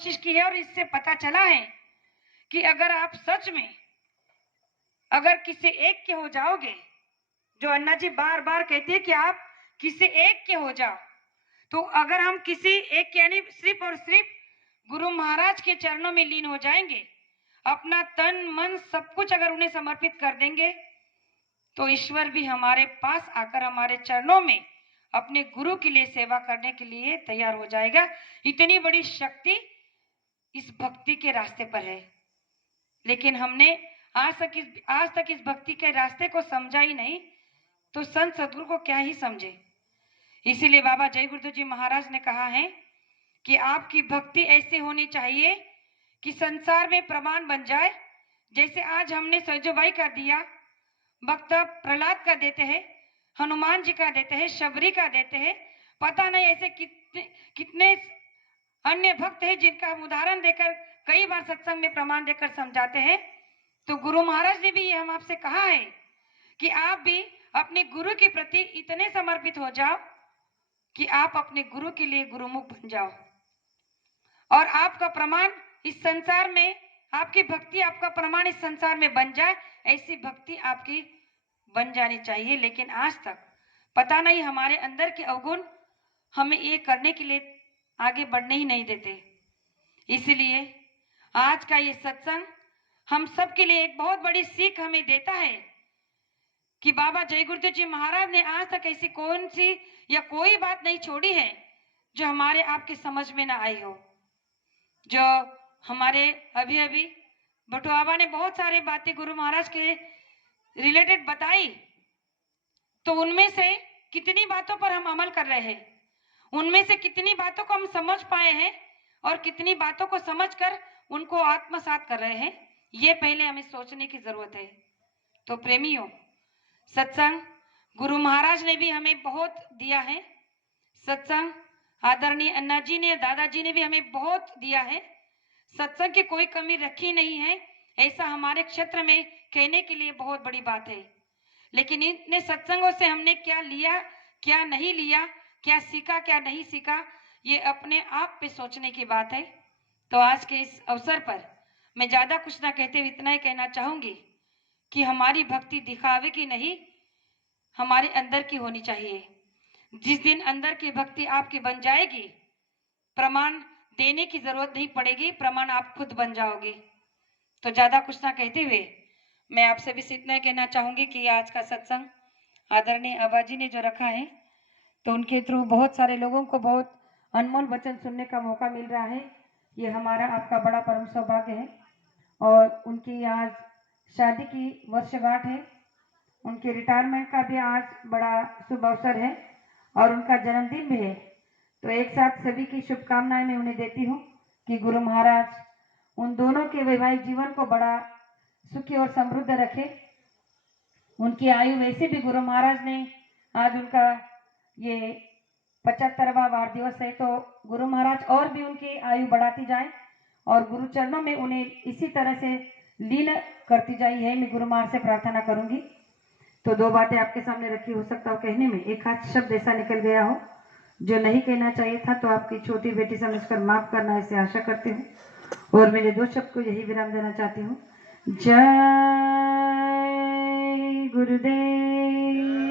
कोशिश की है और इससे पता चला है कि अगर आप सच में अगर किसी एक के हो जाओगे, जो अन्ना जी बार बार कहते हैं कि आप किसी एक के हो जाओ, तो अगर हम किसी एक यानी सिर्फ और सिर्फ गुरु महाराज के चरणों में लीन हो जाएंगे, अपना तन मन सब कुछ अगर उन्हें समर्पित कर देंगे, तो ईश्वर भी हमारे पास आकर हमारे चरणों में अपने गुरु के लिए सेवा करने के लिए तैयार हो जाएगा। इतनी बड़ी शक्ति इस भक्ति के रास्ते पर है। लेकिन हमने आज तक इस भक्ति के रास्ते को समझा ही नहीं, तो संत सदगुरु को क्या ही समझे। इसीलिए बाबा जय गुरुदेव जी महाराज ने कहा है कि आपकी भक्ति ऐसी होनी चाहिए कि संसार में प्रमाण बन जाए। जैसे आज हमने सजोबाई का दिया, भक्त प्रहलाद का देते हैं, हनुमान जी का देते हैं, शबरी का देते हैं, पता नहीं ऐसे कितने अन्य भक्त हैं जिनका हम उदाहरण देकर कई बार सत्संग में प्रमाण देकर समझाते हैं। तो गुरु महाराज ने भी ये हम आपसे कहा है कि आप भी अपने गुरु के प्रति इतने समर्पित हो जाओ कि आप अपने गुरु के लिए गुरुमुख बन जाओ और आपका प्रमाण इस संसार में, आपकी भक्ति आपका प्रमाण इस संसार में बन जाए। ऐसी भक्ति आपकी बन जानी चाहिए। लेकिन आज तक पता नहीं हमारे अंदर के अवगुण हमें ये करने के लिए आगे बढ़ने ही नहीं देते। इसलिए आज का ये सत्संग हम सब के लिए एक बहुत बड़ी सीख हमें देता है कि बाबा जय गुरुदेव जी महाराज ने आज तक ऐसी कौन सी या कोई बात नहीं छोड़ी है जो हमारे आपके समझ में ना आई हो। जो हमारे अभी बटुआबा ने बहुत सारी बातें गुरु महाराज के रिलेटेड बताई, तो उनमें से कितनी बातों पर हम अमल कर रहे हैं, उनमें से कितनी बातों को हम समझ पाए हैं और कितनी बातों को समझकर उनको आत्मसात कर रहे हैं, ये पहले हमें सोचने की जरूरत है। तो प्रेमियों, सत्संग गुरु महाराज ने भी हमें बहुत दिया है। सत्संग आदरणीय अन्ना जी ने, दादाजी ने भी हमें बहुत दिया है। सत्संग की कोई कमी रखी नहीं है, ऐसा हमारे क्षेत्र में कहने के लिए बहुत बड़ी बात है। लेकिन इतने सत्संगों से हमने क्या लिया, क्या नहीं लिया, क्या सीखा, क्या नहीं सीखा, ये अपने आप पे सोचने की बात है। तो आज के इस अवसर पर मैं ज्यादा कुछ ना कहते हुए इतना ही कहना चाहूंगी कि हमारी भक्ति दिखावे की नहीं, हमारे अंदर की होनी चाहिए। जिस दिन अंदर की भक्ति आपकी बन जाएगी, प्रमाण देने की जरूरत नहीं पड़ेगी, प्रमाण आप खुद बन जाओगे। तो ज्यादा कुछ ना कहते हुए मैं आपसे भी इतना कहना चाहूंगी कि आज का सत्संग आदरणीय आबाजी ने जो रखा है, तो उनके थ्रू बहुत सारे लोगों को बहुत अनमोल वचन सुनने का मौका मिल रहा है। ये हमारा आपका बड़ा परम सौभाग्य है। और उनकी आज शादी की वर्षगांठ है, उनके रिटायरमेंट का भी आज बड़ा शुभ अवसर है और उनका जन्मदिन भी है। तो एक साथ सभी की शुभकामनाएं मैं उन्हें देती हूँ कि गुरु महाराज उन दोनों के वैवाहिक जीवन को बड़ा सुखी और समृद्ध रखे। उनकी आयु वैसे भी गुरु महाराज ने आज उनका ये 75वां वार दिवस है, तो गुरु महाराज और भी उनकी आयु बढ़ाती जाए और गुरु चरणों में उन्हें इसी तरह से लीन करती जाए, है मैं गुरु महाराज से प्रार्थना करूंगी। तो दो बातें आपके सामने रखी, हो सकता हो कहने में एक आध शब्द ऐसा निकल गया हो जो नहीं कहना चाहिए था, तो आपकी छोटी बेटी समझकर माफ करना, ऐसे आशा करती हूँ। और मेरे दो शब्द को यही विराम देना चाहती हूँ। जय गुरुदेव।